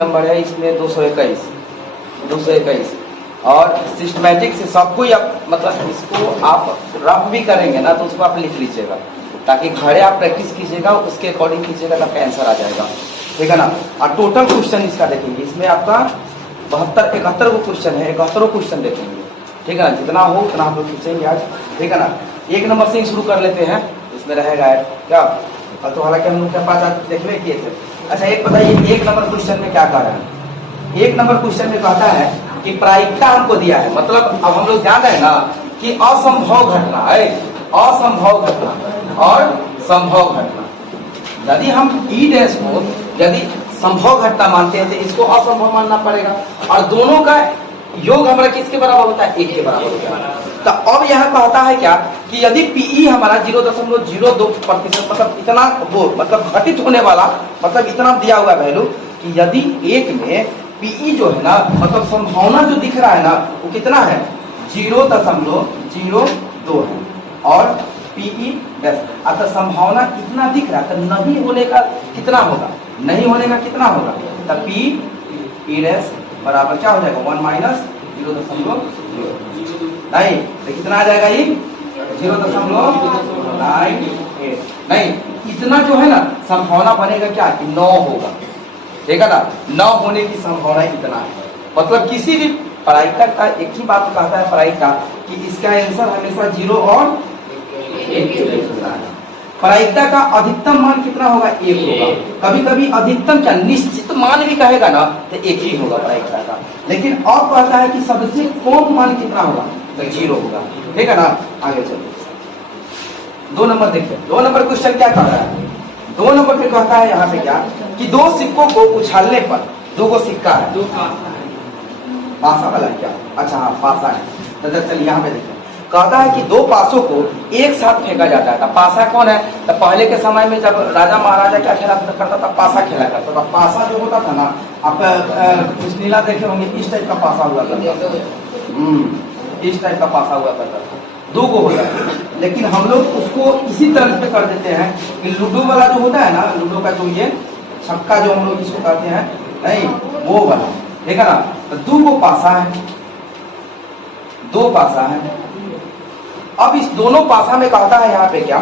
Number है इसमें 221 और सिस्टमेटिक से सबको मतलब इसको आप रफ भी करेंगे ना तो उसको आप लिख लीजिएगा ताकि घरे आप प्रैक्टिस कीजिएगा, उसके अकॉर्डिंग कीजिएगा तो आपका आंसर आ जाएगा, ठीक है ना। और टोटल क्वेश्चन इसका देखेंगे, इसमें आपका 71 क्वेश्चन है, 71 क्वेश्चन देखेंगे, ठीक है ना। जितना हो उतना आप लोग खींचेंगे आज, ठीक है ना। 1 नंबर से ही शुरू कर लेते हैं, इसमें रहेगा क्या तो हालांकि हम लोग के पास आज देखने किए थे। अच्छा एक बताइए 1 नंबर क्वेश्चन में क्या कह रहा है। 1 नंबर क्वेश्चन में कहता है कि प्रायिकता हमको दिया है, मतलब अब हम लोग जान रहे हैं ना कि असंभव घटना है, असंभव घटना और संभव घटना। यदि हम ई डैश को यदि संभव घटना मानते हैं तो इसको असंभव मानना पड़ेगा, और दोनों का योग हमारा किसके बराबर होता है, 1 के बराबर होता है। तो अब यहाँ कहता है क्या कि यदि पीई हमारा 0.02% मतलब इतना वो मतलब घटित होने वाला मतलब इतना दिया हुआ वैल्यू कि यदि 1 में पीई जो है ना मतलब संभावना जो दिख रहा है ना वो कितना है 0.02 है, और पीई बस अतः संभावना इतना दिख रहा है तो नहीं होने का कितना होगा, नहीं होने का कितना होगा, तो पी डैश बराबर क्या हो जाएगा 1 माइनस 0.0 नहीं तो कितना आ जाएगा ये 0.98 नहीं, इतना जो है ना संभावना बनेगा क्या कि 9 होगा, ठीक है ना। 9 होने की संभावना इतना है, मतलब किसी भी प्रायिकता का एक ही बात कहता है प्रायिकता कि इसका आंसर हमेशा 0 और 1 के बीच होता है। प्रायिकता का अधिकतम मान कितना होगा 1 होगा, कभी कभी अधिकतम क्या निश्चित मान भी कहेगा ना तो 1 ही होगा प्रायिकता का, लेकिन अब कहता है कि सबसे कम मान कितना होगा तो 0 होगा, ठीक है ना। आगे चलिए 2 नंबर देखिए, 2 नंबर क्वेश्चन क्या कह रहा है। 2 नंबर पे कहता है यहाँ पे क्या कि 2 सिक्कों को उछालने पर 2 सिक्का है, 2 पासा वाला क्या, अच्छा हाँ पासा है, तो चलिए यहाँ पे देखिए कहता है कि 2 पासों को एक साथ फेंका जाता है। तो पासा कौन है, तो पहले के समय में जब राजा महाराजा क्या खेला करता था, पासा खेला करता था। पासा जो होता था ना आप कुछ नीला देखे होंगे, इस टाइप का पासा हुआ करता था, इस टाइप का पासा हुआ करता था, 2 को होता है। लेकिन हम लोग उसको इसी तरह पे कर देते हैं कि लूडो वाला जो होता है ना, लूडो का जो ये छक्का जो हम लोग इसको कहते हैं नहीं वो वाला, ठीक है ना। तो 2 को पासा है, 2 पासा है। अब इस दोनों पासा में कहता है यहाँ पे क्या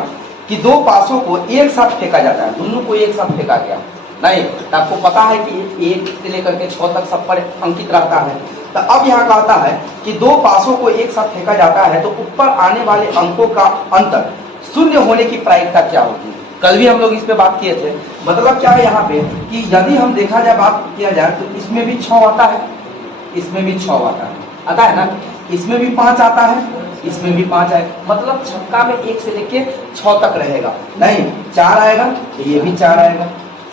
कि 2 पासों को एक साथ फेंका जाता है, दोनों को एक साथ फेंका गया नहीं, तो आपको पता है कि 1 से लेकर के 6 तक सब पर अंकित रहता है। तो अब यहाँ कहता है कि 2 पासों को एक साथ फेंका जाता है तो ऊपर आने वाले अंकों का अंतर 0 होने की प्रायिकता क्या होगी। कल भी हम लोग इस पे बात किए थे। मतलब क्या है यहाँ पे कि यदि हम देखा जाए बात किया जाए तो इसमें भी 6 आता है, इसमें भी 6 आता है ना, इसमें भी 5 आता है, इसमें भी 5 है, मतलब छक्का में 1 से लेके 6 तक रहेगा नहीं। 4 आएगा तो ये भी 4 आएगा,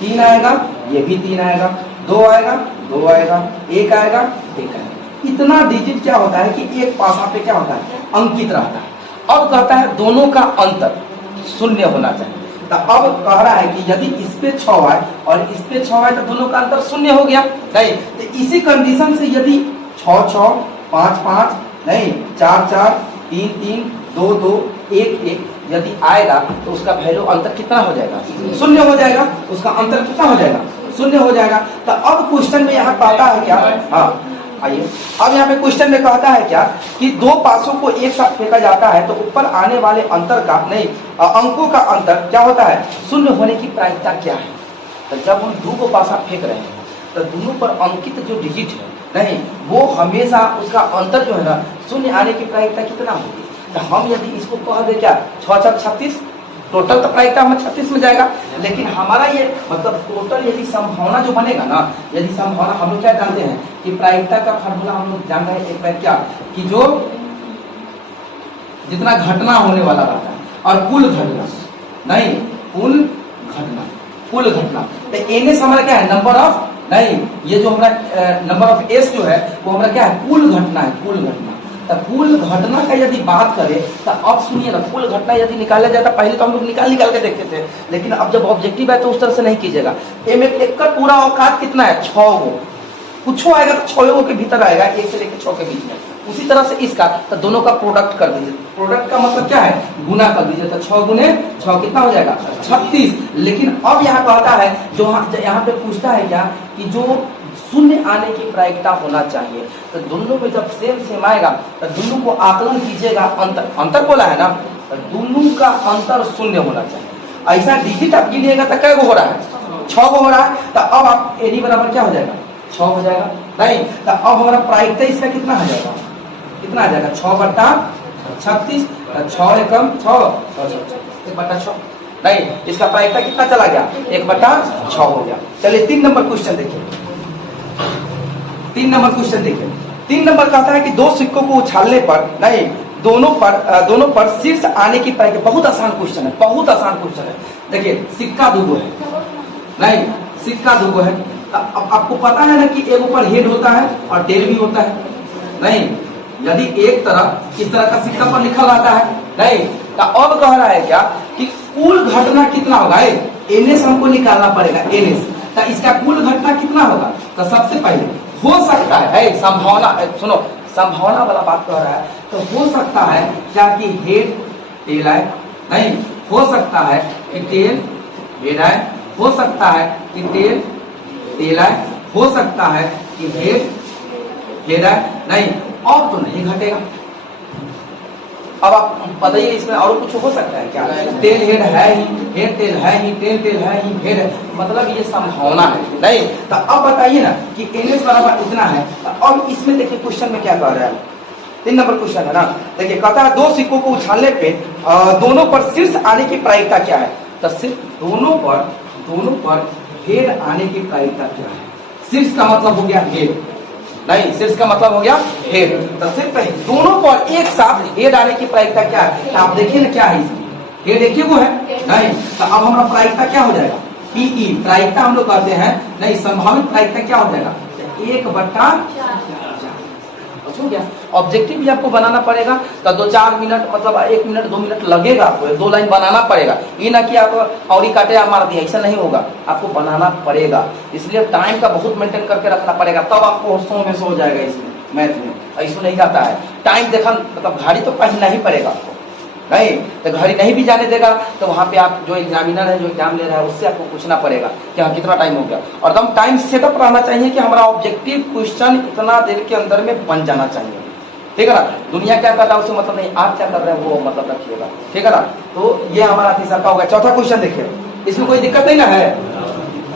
3 आएगा ये भी 3 आएगा, 2 आएगा 2 आएगा, 1 आएगा 1 आएगा। इतना डिजिट क्या होता है कि एक पासा पे क्या होता है अंकित रहता है। अब कहता है दोनों का अंतर 0 होना चाहिए। तो अब कह रहा है कि यदि इस पे 6 है और इस पे 6 है तो दोनों का अंतर 0 हो गया नहीं। तो इसी कंडीशन से यदि 6 6 5 5 नहीं 4 4 3 3 2 2 1 1 यदि आएगा तो उसका वैल्यू अंतर कितना हो जाएगा 0 हो जाएगा, उसका अंतर कितना हो जाएगा 0 हो जाएगा। तो अब क्वेश्चन में यहाँ कहता है क्या, हाँ आइए अब यहाँ पे क्वेश्चन में कहता है क्या कि 2 पासों को एक साथ फेंका जाता है तो ऊपर आने वाले अंतर का नहीं अंकों का अंतर क्या होता है 0 होने की प्रायिकता क्या है। तो जब हम 2 को पासा फेंक रहे हैं तो दोनों पर अंकित जो डिजिट है नहीं वो हमेशा उसका अंतर जो है ना 0 आने की प्रायिकता कितना होगी। तो हम यदि इसको कह दे क्या 6 6 36 टोटल तो प्रायिकता हमें 36 में जाएगा, लेकिन हमारा ये मतलब टोटल यदि संभावना जो बनेगा ना, यदि संभावना हम लोग क्या जानते हैं कि प्रायिकता का फार्मूला हम लोग जान रहे हैं एक बार क्या कि जो जितना घटना होने वाला रहता है और कुल घटना नहीं कुल घटना तो एन हमारा क्या है नंबर ऑफ नहीं, ये जो हमारा नंबर ऑफ एस जो है वो हमारा क्या है कुल घटना है, कुल घटना। तो कुल घटना का यदि बात करें तो अब सुनिए ना, कुल घटना यदि निकाला जाता पहले तो हम लोग निकाल के देखते थे, लेकिन अब जब ऑब्जेक्टिव है तो उस तरह से नहीं कीजिएगा। एक का पूरा औकात कितना है 6 गो, कुछ आएगा तो 6 गो के भीतर आएगा, 1 से लेकर 6 के बीच में, उसी तरह से इसका, तो दोनों का प्रोडक्ट कर दीजिए। प्रोडक्ट का मतलब क्या है, गुना कर दीजिए, तो 6 गुने 6 कितना हो जाएगा 36। लेकिन अब यहाँ कहता है, जो यहाँ पे पूछता है क्या कि जो शून्य आने की प्रायिकता होना चाहिए, तो दोनों में जब सेम सेम आएगा तो दोनों को आकलन कीजिएगा, अंतर बोला है ना, तो दोनों का अंतर शून्य होना चाहिए। ऐसा डिजिट आप गिनिएगा तो कै गो हो रहा है, 6 गो हो रहा है, तो अब आप एडी बराबर क्या हो जाएगा 6 हो जाएगा, नहीं तो अब हमारा प्रायिकता इसका कितना आ जाएगा, कितना आ जाएगा 6/36, 6 एकम 6, 1/6, नहीं इसका प्रायिकता कितना चला गया 1/6 हो गया। चलिए 3 नंबर क्वेश्चन देखिए, 3 नंबर क्वेश्चन देखिए। 3 नंबर कहता है कि दो सिक्कों को उछालने पर, नहीं दोनों पर शीर्ष आने की प्रायिकता, बहुत आसान क्वेश्चन है, बहुत आसान क्वेश्चन है। देखिए सिक्का दूगो है, नहीं सिक्का दूगो है, अब आपको पता है ना कि एक ऊपर हेड होता है और टेल भी होता है, नहीं यदि एक तरफ इस तरह का सिक्का पर लिखा रहता है, नहीं तो अब कह रहा है क्या कि कुल घटना कितना होगा, एनएस हमको निकालना पड़ेगा, एनएस, तो इसका कुल घटना कितना होगा। तो सबसे पहले हो सकता है संभावना, सुनो संभावना वाला बात कह रहा है, तो हो सकता है क्या कि हेड टेल आए, नहीं हो सकता है कि टेल हेड आए, हो सकता है कि टेल आए, हो सकता है कि हेड आए, नहीं और तो नहीं घटेगा। अब आप बताइए इसमें और कुछ हो सकता है क्या, टेल हेड है ही, हेड टेल है ही, टेल टेल है ही, हेड है, मतलब ये संभावना है, नहीं तो अब बताइए ना कि एनएस बराबर इतना है। और इसमें देखिए क्वेश्चन में क्या कह रहा है, 3 नंबर क्वेश्चन है ना, देखिए कहता है दो सिक्कों को उछालने पे दोनों पर शीर्ष आने की प्रायिकता क्या है, तो सिर्फ दोनों पर हेड आने की प्रायिकता क्या है। शीर्ष का मतलब हो गया हेड, नहीं शीर्ष का मतलब हो गया हेड, तो सिर्फ दोनों पर एक साथ हेड आने की प्रायिकता क्या है, आप देखिए ना क्या है, इसमें हेड एक ही वो है, नहीं तो अब हमारा प्रायिकता क्या हो जाएगा, पीई प्रायिकता हम लोग कहते हैं, नहीं संभावित प्रायिकता क्या हो जाएगा 1/4 हो गया। ऑब्जेक्टिव भी आपको बनाना पड़ेगा, तो 2-4 मिनट मतलब 1 मिनट 2 मिनट लगेगा आपको, 2 लाइन बनाना पड़ेगा, ये ना कि आप और ही काटे या मार दिया, ऐसा नहीं होगा, आपको बनाना पड़ेगा। इसलिए टाइम का बहुत मेंटेन करके रखना पड़ेगा, तब आपको 100 में 100 हो जाएगा। इसमें मैथ में ऐसा नहीं जाता है, टाइम देखा मतलब घड़ी तो पहनना ही पड़ेगा आपको, नहीं तो घड़ी नहीं भी जाने देगा तो वहां पे आप जो एग्जामिनर है, जो एग्जाम ले रहा है, उससे आपको पूछना पड़ेगा कि हाँ कितना टाइम हो गया, और एकदम टाइम सेटअप रहना चाहिए कि हमारा ऑब्जेक्टिव क्वेश्चन इतना देर के अंदर में बन जाना चाहिए, ठीक है ना। दुनिया क्या कर रहा है उससे मतलब नहीं, आप क्या कर रहे हैं वो मतलब रखिएगा, ठीक है ना। तो ये हमारा तीसरा का होगा। चौथा क्वेश्चन देखिए, इसमें कोई दिक्कत नहीं ना है,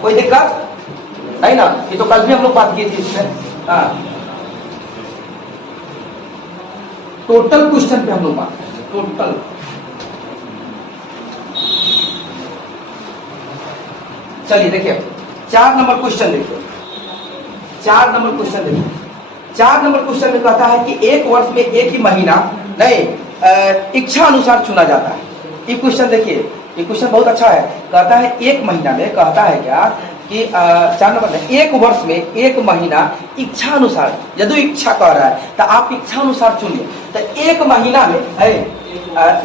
कोई दिक्कत नहीं ना, ये तो कल भी हम लोग बात की थी इसमें, हाँ टोटल क्वेश्चन पे हम लोग बात करेंगे, टोटल। चलिए देखिए 4 नंबर क्वेश्चन देखिए, 4 नंबर क्वेश्चन देखिए। 4 नंबर क्वेश्चन में कहता है कि एक वर्ष में एक ही महीना नहीं इच्छा अनुसार चुना जाता है। ये क्वेश्चन देखिए, ये क्वेश्चन बहुत अच्छा है। कहता है एक महीना में, कहता है क्या कि 4 नंबर में एक वर्ष में एक महीना इच्छा अनुसार, यदि इच्छा कह रहा है तो आप इच्छा अनुसार चुनिए। तो एक महीना में है,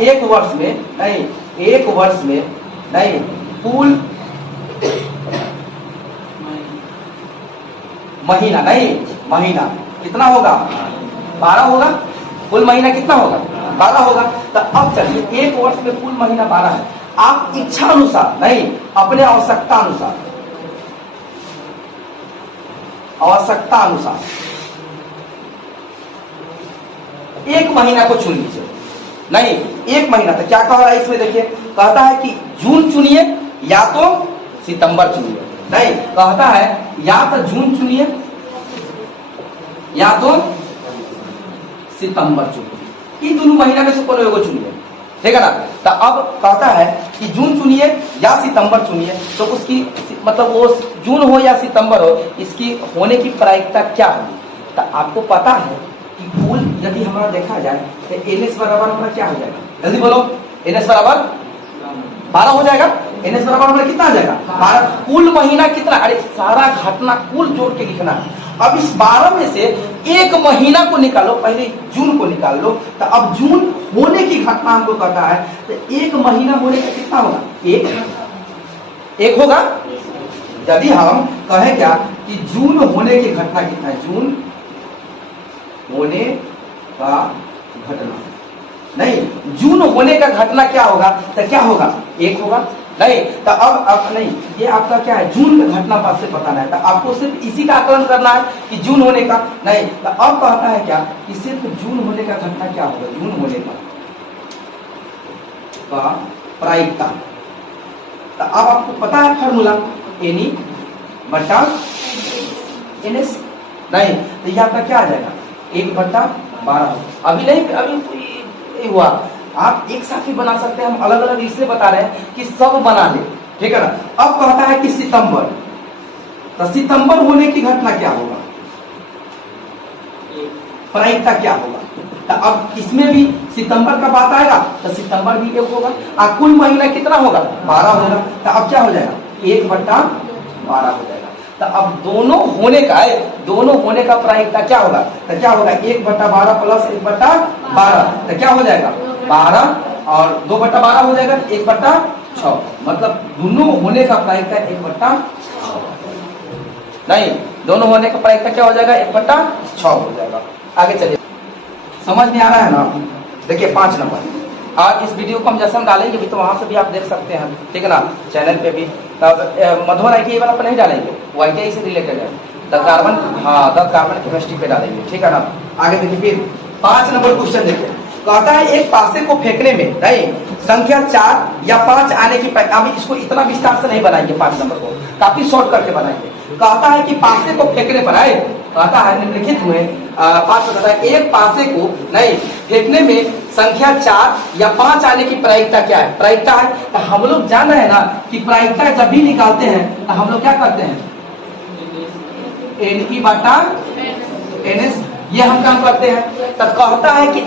एक वर्ष में नहीं, एक वर्ष में नहीं कुल महीना, नहीं महीना कितना होगा 12 होगा, कुल महीना कितना होगा 12 होगा। तो अब चलिए एक वर्ष में कुल महीना 12 है, आप इच्छा अनुसार नहीं अपने आवश्यकता अनुसार, आवश्यकता अनुसार एक महीना को चुन लीजिए। नहीं एक महीना, तो क्या कह रहा है इसमें देखिए, कहता है कि जून चुनिए या तो सितंबर चुनिए, नहीं कहता है या तो जून चुनिए या तो सितंबर चुनिए, इन दोनों महीना में से कोई एगो चुनिए, ठीक है ना। तो अब कहता है कि जून चुनिए या सितंबर चुनिए, तो उसकी मतलब वो जून हो या सितंबर हो, इसकी होने की प्रायिकता क्या होगी। तो आपको पता है कि कुल यदि हमारा देखा जाए तो एनएस बराबर हमारा क्या हो जाएगा, जल्दी बोलो, एनएस बराबर 12 हो जाएगा। एनएस बराबर हमारा कितना आ जाएगा 12। कुल महीना कितना, अरे सारा घटना कुल जोड़ के लिखना है। अब इस 12 में से एक महीना को निकालो, पहले जून को निकाल लो। तो अब जून होने की घटना हमको कहता है, तो एक महीना होने का कितना होगा, एक होगा। यदि हम कहें क्या कि जून होने की घटना कितना है, जून होने का घटना, नहीं जून होने का घटना क्या होगा, तो क्या होगा 1 होगा। नहीं तो अब नहीं, ये आपका क्या है जून का घटना पास से बताना है, तो आपको सिर्फ इसी का आकलन करना है कि जून होने का। नहीं तो अब कहता है क्या कि सिर्फ जून होने का घटना क्या होगा, जून होने का प्रायिकता। तो अब आपको पता है फॉर्मूला एनी बटा एनएस। नहीं तो ये आपका क्या आ जाएगा 1/12। अभी नहीं, अभी हुआ, आप एक साथ ही बना सकते हैं, हम अलग अलग इसलिए बता रहे हैं कि सब बना ले, ठीक है ना। अब कहता है कि सितंबर, तो सितंबर होने की घटना क्या होगा, प्रायिकता क्या होगा। तो अब इसमें भी सितंबर का बात आएगा तो सितंबर भी 1 होगा, और कुल महीना कितना होगा 12 होगा। तो अब क्या हो जाएगा 1/12 हो जाएगा। तो अब दोनों होने का है, दोनों होने का प्रायिकता क्या होगा, तो क्या होगा 1/12 प्लस 1/12, तो क्या हो जाएगा 12 और 2/12 हो जाएगा 1/6, मतलब दोनों होने का प्रायिकता 1/6। नहीं दोनों होने का प्रायिकता क्या हो जाएगा 1/6 हो जाएगा। आगे चलिए, समझ में आ रहा है ना। देखिए 5 नंबर, और इस वीडियो को हम जैसे हम डालेंगे भी तो वहां से भी आप देख सकते हैं, ठीक है ना, चैनल पे भी। तब मधुर आई वाला पर नहीं डालेंगे, वो आई से रिलेटेड है, द कार्बन, हाँ द कार्बन केमिस्ट्री पे डालेंगे, ठीक है ना। आगे देखिए फिर 5 नंबर क्वेश्चन देखिए, कहता है एक पासे को फेंकने में नहीं संख्या 4 या 5 आने की, अभी इसको इतना विस्तार से नहीं बनाएंगे, 5 नंबर को काफी शॉर्ट करके बनाएंगे। कहता है कि पासे को फेंकने पर आए, कहता है निम्नलिखित में 5 बताता है एक पासे को नहीं फेंकने में संख्या 4 या 5 आने की प्रायिकता क्या है, प्रायिकता है। तो हम लोग जान रहे हैं ना कि प्रायिकता जब भी निकालते हैं तो हम लोग क्या करते हैं NE/NS, ये हम काम करते हैं। तो कहता है कि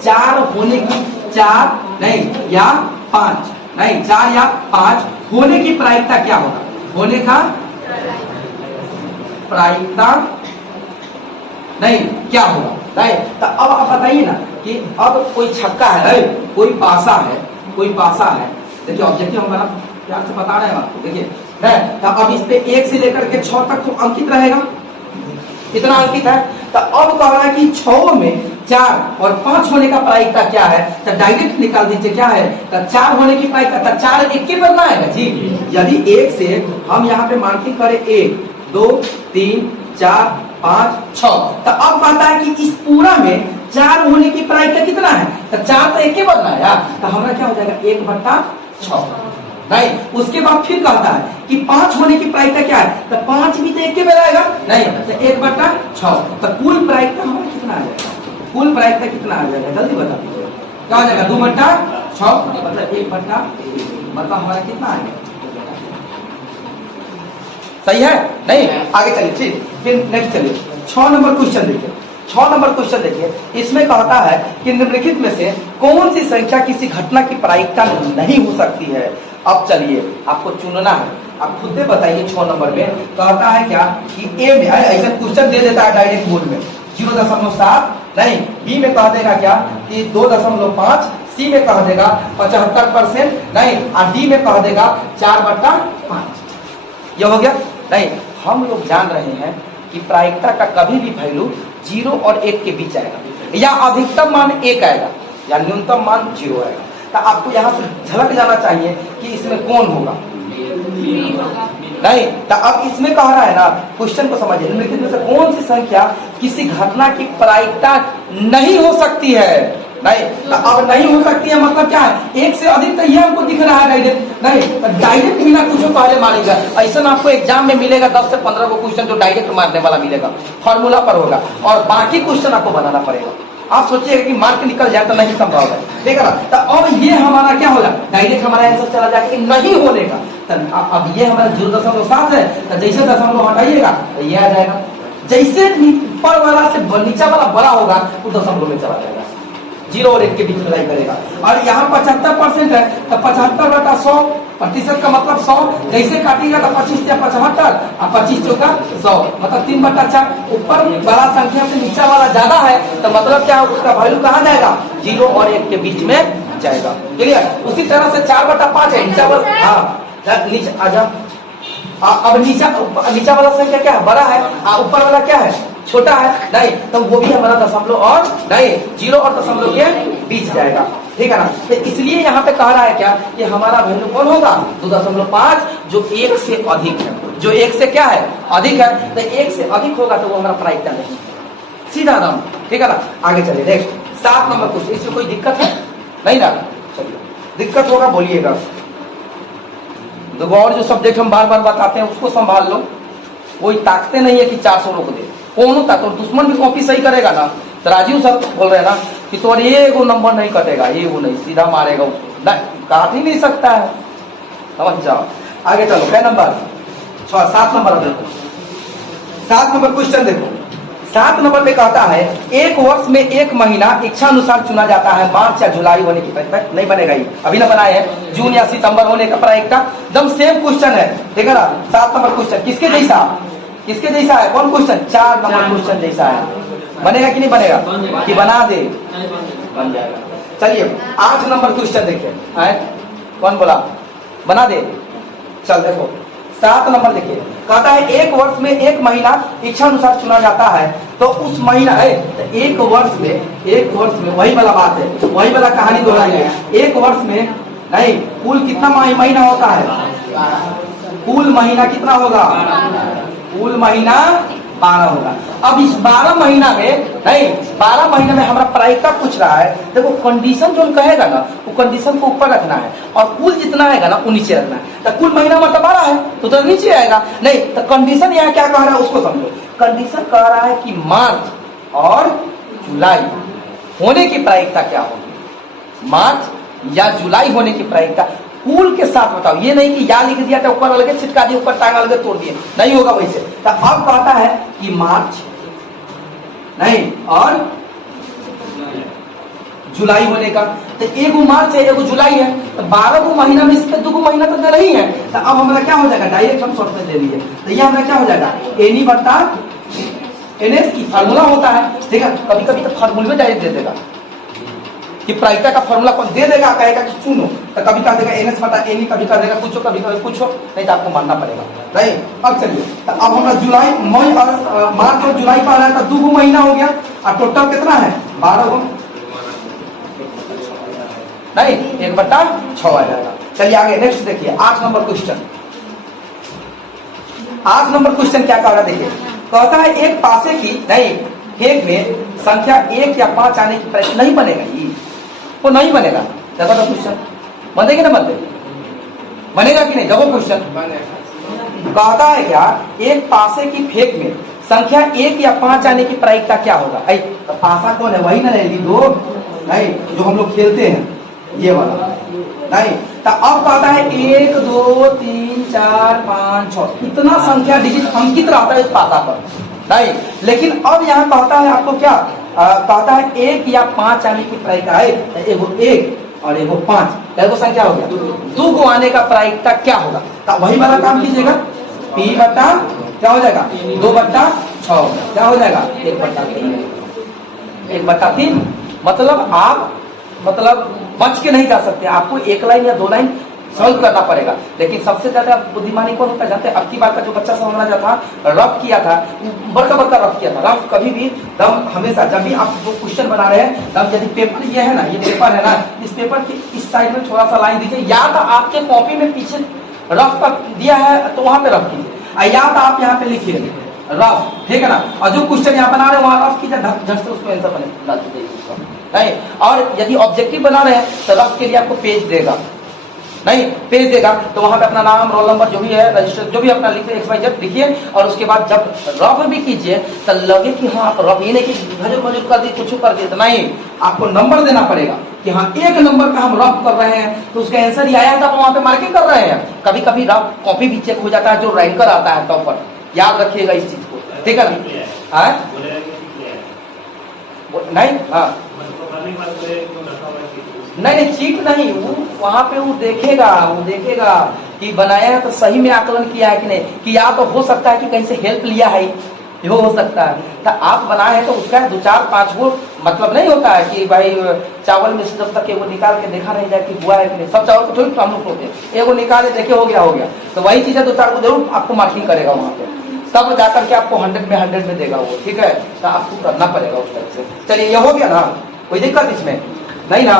4 होने की, 4 नहीं या 5 नहीं, 4 या 5 होने की प्रायिकता क्या होगा, होने का प्रायिकता नहीं क्या होगा। नहीं तो अब आप बताइए ना कि अब कोई छक्का है, कोई पासा है, कोई पासा है, देखिए ऑब्जेक्टिव हम बड़ा प्यार से बता रहे हैं आपको, देखिए है। तो अब इस पे 1 से लेकर के 6 तक तो अंकित रहेगा, इतना अंकित है। तो अब कह रहा है कि 6 में 4 और 5 होने का प्रायिकता क्या है, तो डायरेक्ट निकाल दीजिए क्या है, तो 4 होने की प्रायिकता, तो 4 1 के बनना है जी। यदि 1 से हम यहाँ पे मार्किंग करें 1 2 3 4 5 6, तो अब कहता है कि इस पूरा में 4 होने की प्रायिकता कितना है, तो 4 तो 1 के बनना है यार, तो हमारा क्या हो जाएगा 1/6। नहीं उसके बाद फिर कहता है कि 5 होने की प्रायिकता क्या है, तो 5 भी तो 1 के बनाएगा, नहीं तो 1/6, तो कुल प्रायिकता हमारा कितना आ जाएगा, कुल प्रायिकता कितना आ जाएगा जल्दी बता दीजिए, क्या हो जाएगा 2/6 मतलब 1/1, मतलब हमारा कितना आ गया, सही है। नहीं आगे चलिए, फिर नेक्स्ट चलिए 6 नंबर क्वेश्चन देखिए। 6 नंबर क्वेश्चन देखिए, इसमें कहता है कि निम्नलिखित में से कौन सी संख्या किसी घटना की प्रायिकता नहीं हो सकती है। अब चलिए आपको चुनना है, आप खुद से बताइए। 6 नंबर में कहता है क्या कि ए में ऐसा क्वेश्चन दे देता है डायरेक्ट बोर्ड में 0.7, नहीं बी में कह देगा क्या कि 2.5, सी में कह देगा 75%, नहीं और डी में कह देगा 4/5। यह हो गया। नहीं हम लोग जान रहे हैं कि प्रायिकता का कभी भी वैल्यू 0 और 1 के बीच आएगा, या अधिकतम मान 1 आएगा या न्यूनतम मान 0 आएगा। तो आपको यहाँ से झलक जाना चाहिए कि इसमें कौन होगा, नहीं तो अब इसमें कह रहा है ना, क्वेश्चन को समझिए, निम्नलिखित में से कौन सी संख्या किसी घटना की प्रायिकता नहीं हो सकती है। नहीं तो अब नहीं हो सकती है मतलब क्या है, 1 से अधिक, तो ये हमको दिख रहा है डायरेक्ट, नहीं तो डायरेक्ट बिना कुछ पहले मारेगा। ऐसा आपको एग्जाम में मिलेगा 10 से 15 को क्वेश्चन जो डायरेक्ट मारने वाला मिलेगा, फॉर्मूला पर होगा, और बाकी क्वेश्चन आपको बनाना पड़ेगा। आप सोचिएगा कि मार्क निकल जाए तो नहीं संभव है, ठीक है ना। तो अब ये हमारा क्या होगा, डायरेक्ट हमारा आंसर चला जाएगा कि नहीं होने का। तो अब ये हमारा 0.7 है, तो जैसे दशमलव हटाइएगा तो ये आ जाएगा, जैसे ऊपर वाला से नीचा वाला बड़ा होगा वो दशमलव में चला जाएगा, 0 और 1 के बीच में लाई करेगा। और यहाँ 75% है, तो 75/100% का मतलब 100, जैसे काटिएगा तो 25 से 75 और 25 चौका 100, मतलब 3/4। ऊपर बड़ा संख्या से नीचा वाला ज्यादा है तो मतलब क्या, उसका वैल्यू कहाँ जाएगा, 0 और 1 के बीच में जाएगा। क्लियर। उसी तरह से 4/5 है, नीचा वाला, हाँ नीचे आ जा। अब नीचा वाला संख्या क्या है, बड़ा है, ऊपर वाला क्या है, छोटा है, नहीं तो वो भी हमारा दशमलव और नहीं 0 और दशमलव के बीच जाएगा, ठीक है ना। तो इसलिए यहाँ पे कह रहा है क्या कि हमारा वैल्यू कौन होगा 2.5 जो 1 से अधिक है, जो 1 से क्या है अधिक है, तो 1 से अधिक होगा तो वो हमारा प्रायिकता नहीं, सीधा नाम, ठीक है ना। आगे चलिए नेक्स्ट 7 नंबर क्वेश्चन, इसमें कोई दिक्कत है नहीं ना, चलिए दिक्कत होगा बोलिएगा। देखो और जो सब्जेक्ट हम बार बार बताते हैं उसको संभाल लो, कोई ताकते नहीं है कि 400 रोक दे, कौन होता तो दुश्मन भी कॉपी सही करेगा ना, तो राजीव सर बोल रहे हैं ना कि तो ये वो नंबर नहीं कटेगा, ये वो नहीं सीधा मारेगा उसको, नहीं काट ही नहीं सकता है, समझ जाओ। आगे चलो क्या नंबर 7 नंबर देखो, 7 नंबर क्वेश्चन देखो। 7 नंबर में कहता है एक वर्ष में एक महीना इच्छा अनुसार चुना जाता है, मार्च या जुलाई होने की प्रायिकता नहीं बनेगा, ये अभी ना बनाए हैं, जून या सितंबर होने का प्रायिकता, एकदम सेम क्वेश्चन है, ठीक है ना। 7 नंबर क्वेश्चन किसके जैसा, किसके जैसा है, कौन क्वेश्चन 4 नंबर क्वेश्चन जैसा है, बनेगा कि नहीं बनेगा, कि बना दे, बन जाएगा। चलिए 8 नंबर क्वेश्चन देखिए, कौन बोला बना दे, चल देखो 7 नंबर देखिए, कहता है एक वर्ष में एक महीना इच्छा अनुसार चुना जाता है, तो उस महीना है तो एक वर्ष में वही वाला बात है, वही वाला कहानी दोहराइए। एक वर्ष में नहीं कुल कितना महीना होता है, कुल महीना कितना होगा, कुल महीना 12 होगा। अब इस 12 महीना में नहीं 12 महीना में हमारा प्रायिकता पूछ रहा है, देखो कंडीशन जो कहेगा ना वो कंडीशन को ऊपर रखना है और कुल जितना आएगा ना वो नीचे रखना है। तो कुल महीना मतलब 12 है तो नीचे आएगा, नहीं तो कंडीशन यहाँ क्या कह रहा है उसको समझो। कंडीशन कह रहा है कि मार्च और जुलाई होने की प्रायिकता क्या होगी, मार्च या जुलाई होने की प्रायिकता कुल के साथ बताओ, ये नहीं कि या लिख दिया था ऊपर अलग छिटका दिया, ऊपर टांग अलग तोड़ दिए, नहीं होगा वैसे। तो अब कहता है कि मार्च नहीं और जुलाई होने का, तो एक मार्च है एक जुलाई है, तो 12 महीना में इसका 2 महीना तो नहीं है, तो अब हमारा क्या हो जाएगा, डायरेक्ट हम शॉर्ट में ले लिए, तो ये हमारा क्या हो जाएगा एनी बटा एनएस की फार्मूला होता है, ठीक है। कभी कभी तो फार्मूले में डायरेक्ट दे देगा कि प्रायिकता का फॉर्मूला कौन दे देगा, कहेगा कि चुनो, तो कभी कह देगा एनएस बटा एनी, कभी कह देगा कुछ कभी कभी कुछ, नहीं तो आपको मानना पड़ेगा, नहीं। अब चलिए तो अब हमारा जुलाई मई और मार्च और जुलाई पा रहा है, तो 2 महीना हो गया और टोटल कितना है 12 नहीं 1/6 आ जाएगा। चलिए आगे नेक्स्ट देखिए 8 नंबर क्वेश्चन। 8 नंबर क्वेश्चन क्या कह रहा है देखिए, कहता है एक पासे की नहीं खेत में संख्या 1 या 5 आने की प्रायिकता नहीं बनेगा, ये वो नहीं बनेगा, देखो तो क्वेश्चन बनेगा ना, बनेगा कि नहीं, देखो क्वेश्चन कहता है क्या एक पासे की फेंक में संख्या 1 या 5 आने की प्रायिकता क्या होगा, तो पासा कौन है वही ना रहेगी, 2 नहीं जो हम लोग खेलते हैं ये वाला नहीं। तो अब कहता है 1 2 3 4 5 6 इतना संख्या डिजिट अंकित रहता है इस पासा पर, नहीं। लेकिन अब यहाँ कहता है आपको क्या कहता है 1 या 5 आने की प्रायिकता है, एगो 1 और एगो 5, एगो संख्या हो गया 2 को आने का प्रायिकता क्या होगा, तो वही वाला काम कीजिएगा, P बटा क्या हो जाएगा 2/6 क्या हो जाएगा 1/3 मतलब आप बच के नहीं जा सकते, आपको 1 लाइन या 2 लाइन सॉल्व करना पड़ेगा। लेकिन सबसे ज्यादा बुद्धिमानी कौन होता है जानते हैं, अब की बार का जो बच्चा सब हमारा था रफ किया था, बड़का रफ किया था, रफ कभी भी दम हमेशा जब भी आप वो क्वेश्चन बना रहे हैं दम, यदि पेपर ये है ना, ये पेपर है ना, इस पेपर के इस साइड में थोड़ा सा लाइन दीजिए, या तो आपके कॉपी में पीछे रफ का दिया है तो वहां पे रफ कीजिए, या तो आप यहाँ पे लिखिए रफ, ठीक है ना, और जो क्वेश्चन यहाँ बना रहे हैं वहां रफ कीजिए, झट से उसको आंसर बना दीजिए नहीं। और यदि ऑब्जेक्टिव बना रहे हैं तो रफ के लिए आपको पेज देगा, नहीं पेज देगा, तो वहां पे अपना नाम रोल नंबर जो भी है रजिस्टर जो भी अपना लिखिए XYZ लिखिए, और उसके बाद जब रफ भी कीजिए तो लगे कि हाँ आप रफ, ये नहीं कि भजो कर दी कुछ कर दिए, तो नहीं, आपको नंबर देना पड़ेगा कि हाँ 1 नंबर का हम रफ कर रहे हैं, तो उसका आंसर ही आया था वहां पे मार्किंग कर रहे हैं। कभी कभी रफ कॉपी भी चेक हो जाता है, जो रैंकर आता है टॉपर, याद रखिएगा इस चीज को, ठीक है ना। नहीं हाँ नहीं चीट नहीं, वो वहां पे वो देखेगा कि बनाया तो सही में आकलन किया है कि नहीं, कि या तो हो सकता है कि कहीं से हेल्प लिया है, यो हो सकता है। तो आप बनाए हैं तो उसका 2 4 5 गो मतलब नहीं होता है कि भाई चावल में से जब तक एगो निकाल के देखा नहीं जाए कि हुआ है कि नहीं, सब चावल को थोड़ी हम लोग होते हैं, एगो निकाले देखे हो गया। तो वही चीज़ है 2 4 को जरूर आपको मार्किंग करेगा वहाँ पे, तब जाकर के आपको 100 में देगा वो, ठीक है। तो आपको करना पड़ेगा उस टाइप से। चलिए ये हो गया ना, कोई दिक्कत इसमें नहीं ना,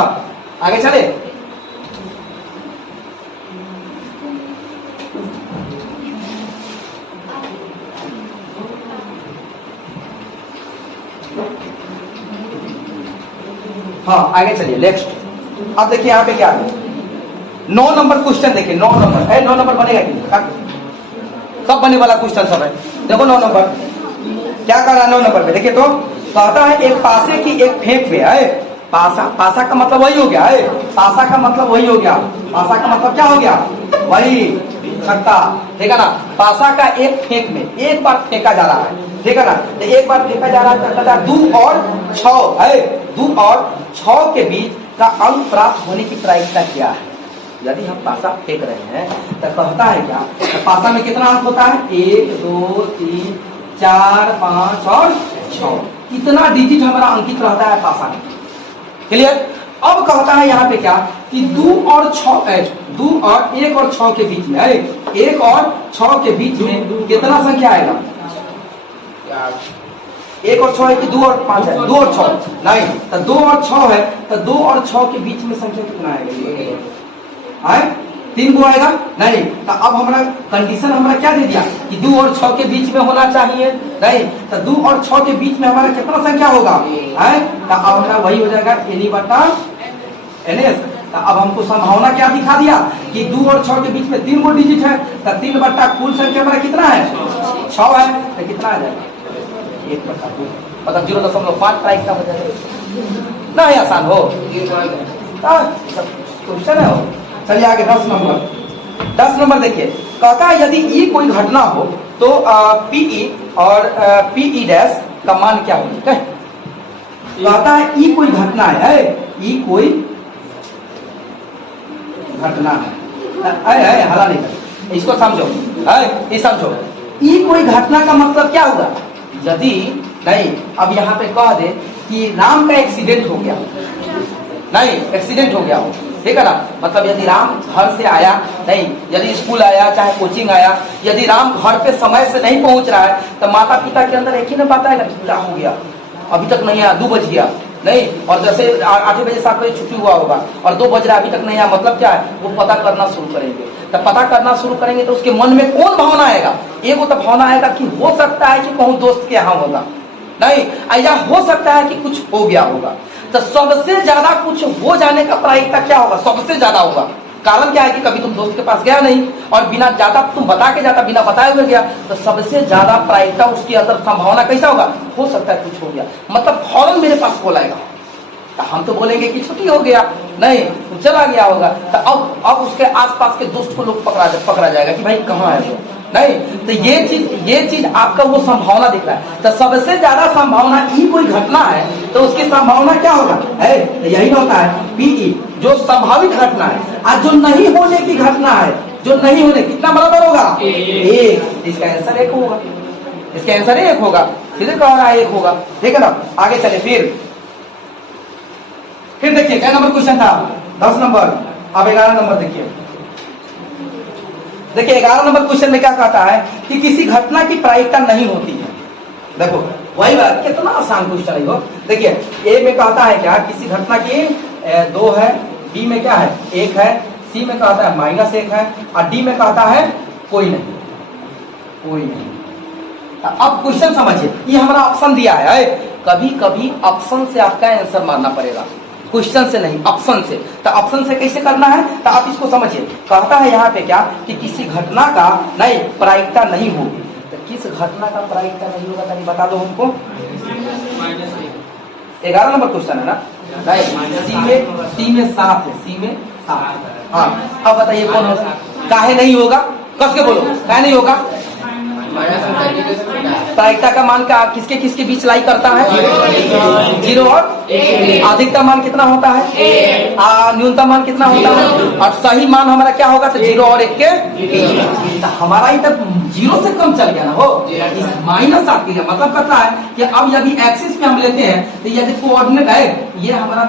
आगे चले। हाँ आगे चलिए नेक्स्ट। अब देखिए यहाँ पे क्या है, 9 नंबर क्वेश्चन देखिए, 9 नंबर है, 9 नंबर बनेगा कि कब बने वाला क्वेश्चन सब है। देखो 9 नंबर क्या कर रहा है 9 नंबर पे, देखिए तो कहता है एक पासे की एक फेंक में है, पासा का मतलब वही हो गया है, पासा का मतलब वही हो गया, पासा का मतलब क्या हो गया, वही छक्का, ठीक है ना। पासा का एक फेंक में एक बार फेंका जा रहा है, ठीक है ना। तो एक बार फेंका जा रहा है, 2 और 6 है, 2 और 6 के बीच का अंक प्राप्त होने की प्रायिकता क्या है। यदि हम पासा फेंक रहे हैं तो कहता है क्या, तो पासा में कितना अंक होता है, 1 2 3 4 5 और 6, कितना डिजिट हमारा अंकित रहता है पासा में, क्लियर। अब कहता है यहाँ पे क्या कि 2 और 1 और 6 के बीच में है, 1 और 6 के बीच में कितना संख्या आएगा, 1 और 6 है कि 2 और 5 है, 2 और 6 नहीं, तो 2 और 6 है, तो 2 और 6 के बीच में संख्या कितना आएगा, 3 को आएगा नहीं। तो अब हमारा कंडीशन हमारा क्या दे दिया कि 2 और 6 के बीच में होना चाहिए, नहीं, तो 2 और 6 के बीच में हमारा कितना संख्या होगा, है। तो अब हमारा वही हो जाएगा एनी बटा NS। तो अब हमको संभावना क्या दिखा दिया कि 2 और 6 के बीच में 3 गो डिजिट है, तो 3 बटा कुल संख्या हमारा कितना है, 6 है, तो कितना आ जाएगा 1 बटा 2, मतलब 0.5 प्राइस का हो जाएगा ना, आसान हो क्वेश्चन है। चलिए आगे 10 नंबर देखिए, कहता है यदि ई कोई घटना हो तो PE और PE डैश का मान क्या होगा। कहता है ई कोई घटना है, ई कोई घटना है, हला नहीं कर, इसको समझो, ये समझो, ई कोई घटना का मतलब क्या होगा, यदि नहीं अब यहाँ पे कह दे कि राम का एक्सीडेंट हो गया, नहीं एक्सीडेंट हो गया हो, ठीक है ना। मतलब यदि राम घर से आया नहीं, यदि स्कूल आया चाहे कोचिंग आया, यदि राम घर पे समय से नहीं पहुंच रहा है तो माता पिता के अंदर एक ही ना बात आएगा क्या हो गया, अभी तक नहीं आया, 2 बज गया नहीं, और जैसे 8 बजे 7 बजे छुट्टी हुआ होगा और 2 बज रहा अभी तक नहीं आया, मतलब क्या है, वो पता करना शुरू करेंगे। तो पता करना शुरू करेंगे तो उसके मन में कौन भावना आएगा, एक वो तो भावना आएगा कि हो सकता है कि कहूँ दोस्त के यहाँ होगा, नहीं ऐसा हो सकता है कि कुछ हो गया होगा। तो सबसे ज्यादा कुछ हो जाने का प्रायिकता क्या होगा, सबसे ज्यादा होगा। कारण क्या है कि कभी तुम दोस्त के पास गया नहीं और बिना ज्यादा तुम बता के जाता, बिना बताए हुए गया, तो सबसे ज्यादा प्रायिकता उसके अंदर संभावना कैसा होगा, हो सकता है कुछ हो गया, मतलब फौरन मेरे पास कॉल आएगा। तो हम तो बोलेंगे कि छुट्टी हो गया, नहीं चला गया होगा, तो अब उसके आसपास के दोस्त को लोग पकड़ा जाएगा कि भाई कहाँ है वो, नहीं। तो ये चीज आपका वो संभावना दिख रहा है। तो सबसे ज्यादा संभावना ई कोई घटना है तो उसकी संभावना क्या होगा, है तो यही होता है PE, जो संभावित घटना है, और जो नहीं होने की घटना है, जो नहीं होने कितना बराबर होगा 1, इसका आंसर 1 होगा, इसका आंसर 1 होगा, सीधे कह रहा है 1 होगा, ठीक है ना। आगे चले फिर देखिए क्या नंबर क्वेश्चन था, 10 नंबर। अब 11 नंबर देखिए, 11 नंबर क्वेश्चन में क्या कहता है कि किसी घटना की प्रायिकता नहीं होती है। देखो वही बात, कितना आसान क्वेश्चन है वो। देखिए ए में कहता है क्या, किसी घटना की 2 है, बी में क्या है 1 है, सी में कहता है -1 है, और डी में कहता है कोई नहीं। अब क्वेश्चन समझिए, ये हमारा ऑप्शन दिया है, कभी कभी ऑप्शन से आपका आंसर मारना पड़ेगा, क्वेश्चन से नहीं, ऑप्शन से। तो ऑप्शन से कैसे करना है, तो आप इसको समझिए। कहता है यहाँ पे क्या कि किसी घटना का नहीं प्रायिकता नहीं होगी, तो किस घटना का प्रायिकता नहीं होगा, तनी बता दो हमको। 11 नंबर क्वेश्चन है ना, नहीं सी में 7 है, सी में 7। हाँ अब बताइए कौन होगा, काहे नहीं होगा, कस के बोलो, काहे नहीं होगा, प्रायिकता का मान का किसके किसके बीच लाई करता है? 0 और अधिकतम मान कितना होता है? न्यूनतम मान कितना होता है? और सही मान हमारा क्या होगा? तो 0 और 1 के तो हमारा इधर 0 से कम चल गया ना हो, -7 के मतलब करता है कि अब यदि एक्सिस पे हम लेते हैं तो यदि कोऑर्डिनेट है ये हमारा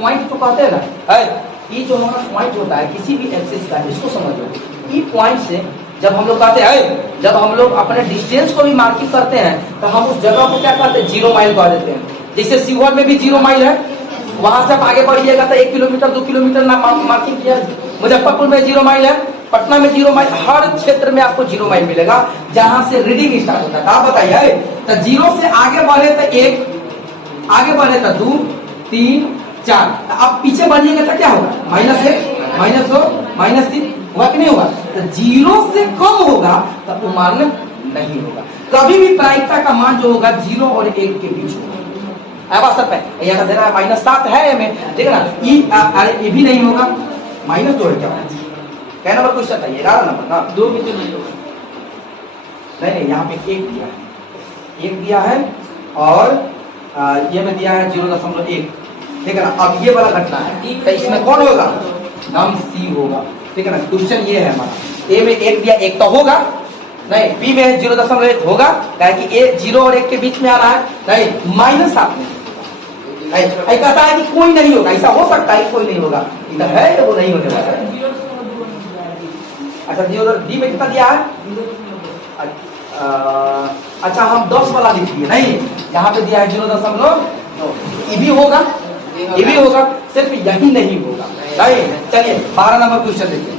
पॉइंट तो कहते हैं ना है, ये जो हमारा पॉइंट होता है किसी भी एक्सिस का, इसको समझो। ये पॉइंट से जब हम लोग कहते हैं, जब हम लोग अपने डिस्टेंस को भी मार्किंग करते हैं तो हम उस जगह को क्या कहते हैं? 0 माइल कह देते हैं। जैसे सीहोर में भी 0 माइल है, वहां से आप आगे बढ़िएगा तो 1 किलोमीटर 2 किलोमीटर ना मार्किंग किया। मुजफ्फरपुर में 0 माइल है, पटना में 0 माइल, हर क्षेत्र में आपको 0 माइल मिलेगा जहां से रीडिंग स्टार्ट होता है। आप बताइए तो 0 से आगे बढ़े तो 1, आगे बढ़े तो 2 3 4, अब पीछे बढ़िएगा तो क्या होगा? -1 -2 -3 हुआ कि नहीं होगा? तो 0 से कम होगा तो वो मान नहीं होगा। कभी भी प्रायिकता का मान जो होगा 0 और 1 के बीच होगा। सर यहाँ दे रहा है -7 है में, ठीक है ना? अरे ये भी नहीं होगा, -2 है क्या? क्या नंबर क्वेश्चन था? 11 नंबर ना, 2 भी तो नहीं होगा। नहीं यहाँ पे 1 दिया है, 1 दिया है और ये में दिया है 0.1, ठीक है ना? अब ये वाला घटना है तो इसमें कौन होगा? नाम सी होगा, ठीक है ना? क्वेश्चन ये है हमारा, ए में 1 दिया, 1 तो होगा नहीं, बी में 0.1 होगा, क्या कि ए 0 और 1 के बीच में आ रहा है नहीं, -7 में कहता है कि कोई नहीं होगा। ऐसा हो सकता है कोई नहीं होगा, इधर है वो नहीं होने वाला है। अच्छा डी में कितना दिया है? अच्छा हम 10 वाला लिख दिए, नहीं यहाँ पे दिया है 0.9, ये भी होगा, ये भी होगा, सिर्फ यही नहीं होगा। नहीं चलिए 12 नंबर क्वेश्चन देखिए,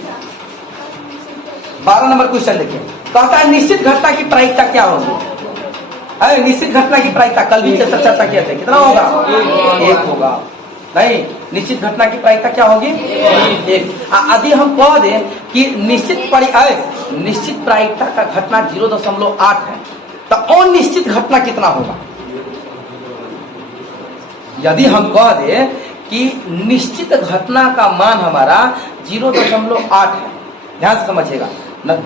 12 नंबर क्वेश्चन देखिए। कहता है निश्चित घटना की प्रायिकता क्या होगी? निश्चित घटना की प्रायिकता कल भी चर्चा किए थे, कितना होगा? 1 होगा। नहीं, निश्चित घटना की प्रायिकता क्या होगी? 1। यदि हम कह दें कि निश्चित प्रायिकता का घटना 0.8 है तो अनिश्चित घटना कितना होगा? यदि हम कह दें कि निश्चित घटना का मान हमारा 0.8 है, ध्यान से समझिएगा,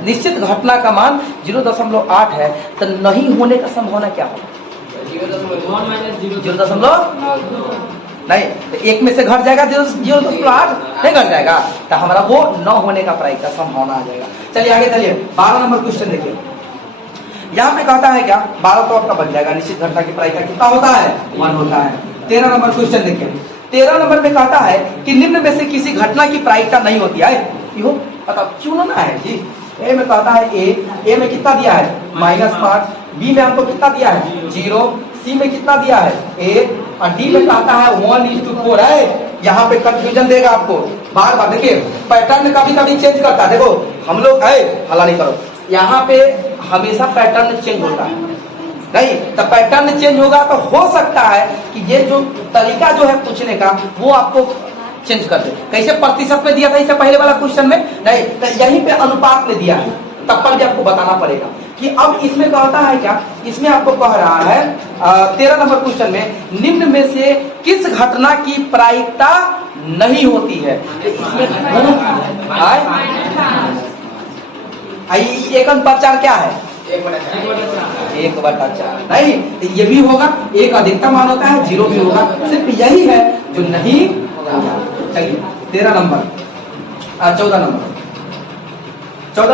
निश्चित घटना का मान 0.8 है तो नहीं होने का संभावना क्या होगा? 0.9 नहीं, तो 1 में से घट जाएगा 0.8 नहीं घट जाएगा तो हमारा वो 9 होने का प्रायिकता संभावना आ जाएगा। चलिए आगे चलिए 12 नंबर क्वेश्चन देखिए। यहाँ पे कहता है क्या? 12 तो आपका बन जाएगा, निश्चित घटना की प्रायिकता कितना होता है? 1 होता है। 13 नंबर क्वेश्चन देखिए। 13 नंबर में कहता है कि निम्न में से किसी घटना की प्रायिकता नहीं होती है, क्यों पता चुनना है जी। ए में कहता है ए में कितना दिया है? -5, बी में हमको कितना दिया है? 0, सी में कितना दिया है? 1 और डी में कहता है 1:4 है। यहाँ पे कंफ्यूजन देगा आपको बार बार। देखिए पैटर्न कभी कभी चेंज करता है, देखो हम लोग हल्ला नहीं करो, यहाँ पे हमेशा पैटर्न चेंज होता है। नहीं तो पैटर्न चेंज होगा तो हो सकता है कि ये जो तरीका जो है पूछने का वो आपको चेंज कर दे। कैसे प्रतिशत में दिया था इससे पहले वाला क्वेश्चन में? नहीं तो यहीं पे अनुपात में दिया है, तब पर भी आपको बताना पड़ेगा कि अब इसमें कहता है क्या? इसमें आपको कह रहा है 13 नंबर क्वेश्चन में निम्न में से किस घटना की प्रायिकता नहीं होती है? इसमें 1/4 क्या है? 1/4 नहीं, ये भी होगा, 1 अधिकतम मान होता है, 0 भी होगा, सिर्फ यही है जो नहीं होगा। चलिए 13 नंबर 14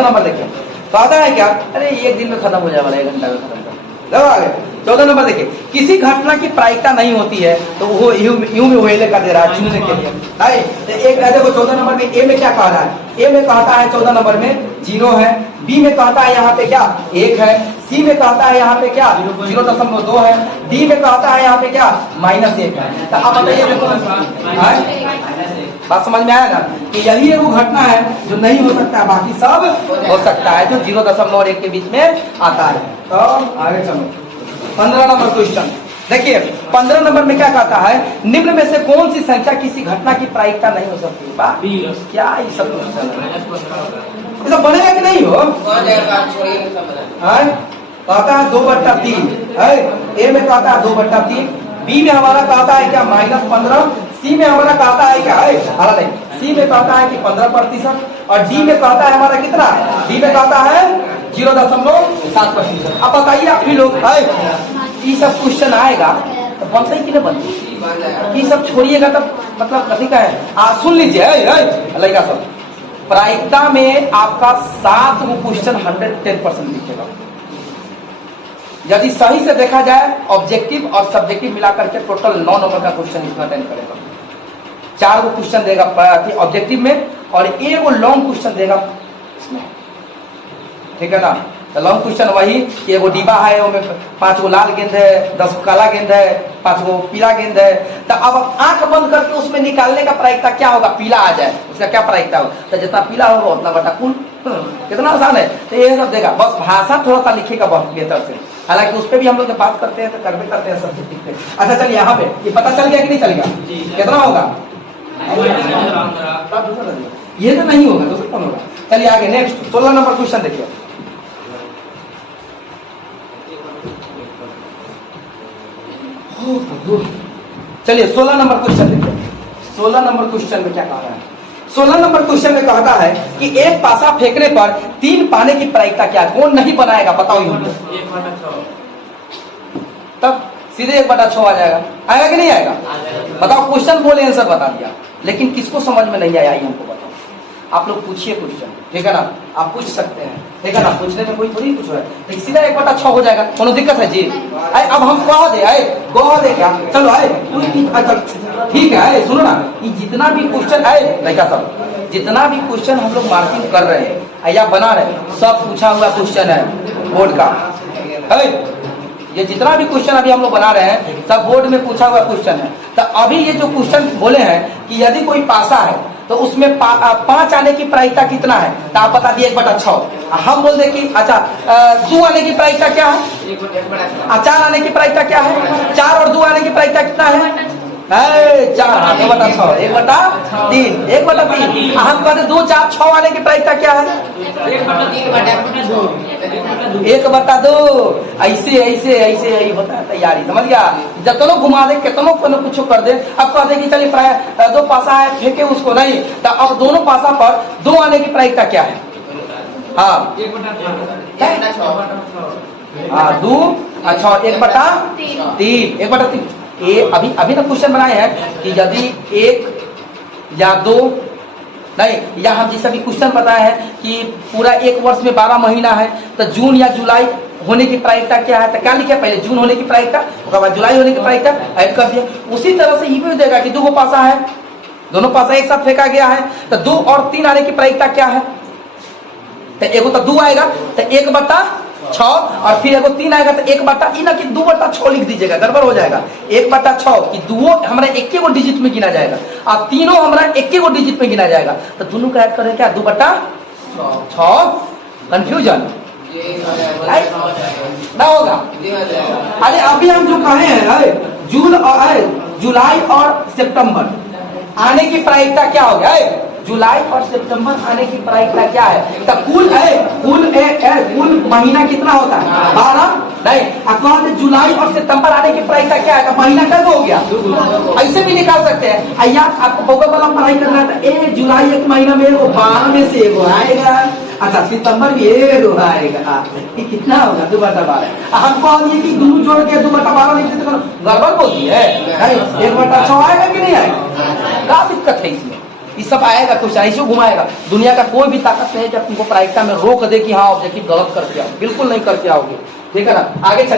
नंबर देखिए, कहता है क्या? अरे 1 दिन में खत्म हो जाएगा, 1 घंटा में खत्म कर लो। आगे 14 नंबर देखिए, किसी घटना की प्रायिकता नहीं होती है तो वो यूं में वेले का दे रहा है चुनने के लिए। नहीं तो एक देखो 14 नंबर में ए में क्या कह रहा है? ए में कहता है 14 नंबर में 0 है, बी में कहता है यहाँ पे क्या? 1 है, सी में कहता है यहाँ पे क्या? 0.2 है, डी में कहता है यहाँ पे क्या? -1 है। तो अब बताइए बात समझ में आया ना कि यही वो घटना है जो नहीं हो सकता, बाकी सब हो सकता है जो 0.1 और 1 के बीच में आता है। तो आगे चलो 15 नंबर क्वेश्चन देखिए। 15 नंबर में क्या कहता है? निम्न में से कौन सी संख्या किसी घटना की प्रायिकता नहीं हो सकती? क्या ये सब बनेगा कि नहीं हो? कहता है 2/3 है, ए में कहता है 2/3, बी में हमारा कहता है क्या? -15, सी में हमारा कहता है क्या है? नहीं, सी में कहता है कि 15% और डी में कहता है हमारा कितना? डी में कहता है 0.7%। अब बताइए आप भी लोग ये सब क्वेश्चन आएगा तो बनता ही कि नहीं बनता, ये सब छोड़िएगा तब मतलब कथी का है। सुन लीजिए लड़का सब, प्रायिकता में आपका 7 क्वेश्चन 110% लिखेगा। यदि सही से देखा जाए ऑब्जेक्टिव और सब्जेक्टिव मिलाकर के टोटल 9 नंबर का क्वेश्चन इसमें अटेंड करेगा। 4 गो क्वेश्चन देगा ऑब्जेक्टिव में और 1 लॉन्ग क्वेश्चन देगा इसमें, ठीक है ना। तो लॉन्ग क्वेश्चन वही कि एगो डिब्बा है, उसमें 5 गो लाल गेंद है, 10 गो काला गेंद है, 5 गो पीला गेंद है। तो अब आंख बंद करके उसमें निकालने का प्रायिकता क्या होगा, पीला आ जाए, उसका क्या प्रायिकता होगा। तो जितना पीला होगा उतना बटा कुल, कितना आसान है। तो ये सब देगा, बस भाषा थोड़ा सा लिखेगा बहुत बेहतर से। हालांकि उस पर भी हम लोग बात करते हैं तो करते करते हैं सब्जेक्ट पे। अच्छा चलिए यहाँ पे ये पता चल गया कि नहीं चल गया, कितना होगा, ये तो नहीं होगा, दूसरा कौन होगा। चलिए आगे नेक्स्ट 16 नंबर क्वेश्चन देखिए। चलिए 16 नंबर क्वेश्चन देखिए। 16 नंबर क्वेश्चन में क्या कह रहा है। 16 नंबर क्वेश्चन में कहता है कि एक पासा फेंकने पर 3 पाने की प्रायिकता क्या है। कौन नहीं बनाएगा बताओ, तब सीधे 1/6 आ जाएगा, आएगा कि नहीं आएगा बताओ। क्वेश्चन बोले आंसर बता दिया, लेकिन किसको समझ में नहीं आया हमको बताओ। आप लोग पूछिए क्वेश्चन, ठीक है ना, आप पूछ सकते हैं, ठीक है ना, पूछने में कोई थोड़ी कुछ है, लेकिन सीधा 1/6 हो जाएगा, कोनो दिक्कत है जी। अब हम कह दे क्या, चलो ठीक है, सुनो ना, ये जितना भी क्वेश्चन है देखा सब, जितना भी क्वेश्चन हम लोग मार्किंग कर रहे हैं या बना रहे हैं, सब पूछा हुआ क्वेश्चन है बोर्ड का है। ये जितना भी क्वेश्चन अभी हम लोग बना रहे हैं सब बोर्ड में पूछा हुआ क्वेश्चन है। तो अभी ये जो क्वेश्चन बोले हैं कि यदि कोई पासा है तो उसमें 5 आने की प्रायिकता कितना है, तो आप बता दिए 1/6। हम बोल दे कि अच्छा 2 आने की प्रायिकता क्या है, 4 आने की प्रायिकता क्या है, 4 और 2 आने की प्रायिकता कितना है, 4 1/6 1/3 1/3। हम कहते 2 4 6 आने की प्रायिकता क्या है, 1/2। ऐसे ऐसे ऐसे यही होता है तैयारी, समझ गया। जतनो घुमा दे कितनो कुछ कर दे, अब कह दे कि चलिए प्राय 2 पासा है फेंके उसको नहीं, तो अब दोनों पासा पर 2 आने की प्रायिकता क्या है, हाँ 2 अच्छा 1/3 1/3। ये अभी ना क्वेश्चन बनाए हैं कि यदि 1 या 2 नहीं, या हम जैसा भी क्वेश्चन बताया है कि पूरा 1 वर्ष में 12 महीना है, तो जून या जुलाई होने की प्रायिकता क्या है, तो क्या लिखे पहले जून होने की प्रायिकता, उसके बाद जुलाई होने की प्रायिकता ऐड कर दिया। उसी तरह से ये भी देगा कि 2 पासा है, दोनों पासा एक साथ फेंका गया है, तो 2 और 3 आने की प्रायिकता क्या है, तो एगो तो 2 आएगा तो 1/6 और फिर एगो 3 आएगा तो 2/6 लिख दीजिएगा, गड़बड़ हो जाएगा। 1/6 कि 2 हमारा 1 डिजिट में गिना जाएगा और तीनों हमारा 1 डिजिट में गिना जाएगा, तो दोनों का ऐड करें क्या 2/6। कंफ्यूजन ना होगा। अरे अभी हम जो कहे हैं जून और जुलाई और सितंबर आने की प्रायिकता क्या हो गया, जुलाई और सितंबर आने की प्रायिकता क्या है, तो कुल महीना कितना होता है 12 नहीं, जुलाई और सितंबर आने की प्रायिकता क्या है, तो महीना कब हो गया, ऐसे भी निकाल सकते हैं। या आपको भौगोल वाला पढ़ाई करना है, जुलाई 1 महीना में 12 में से 1 आएगा, अच्छा सितंबर भी 1 आएगा, कितना होगा 2/12। हमको ये कि दोनों जोड़ के 2/12 लिख देते, गड़बड़ बोलती है 1/6 आएगा कि नहीं आएगा, क्या दिक्कत है इसमें, ये सब आएगा, कुछ ऐसे घुमाएगा। दुनिया का कोई भी ताकत नहीं है कि तुमको प्रायिकता में रोक दे कि हाँ ऑब्जेक्टिव गलत करके आओ, बिल्कुल नहीं करके आओगे, ठीक है ना। आगे चल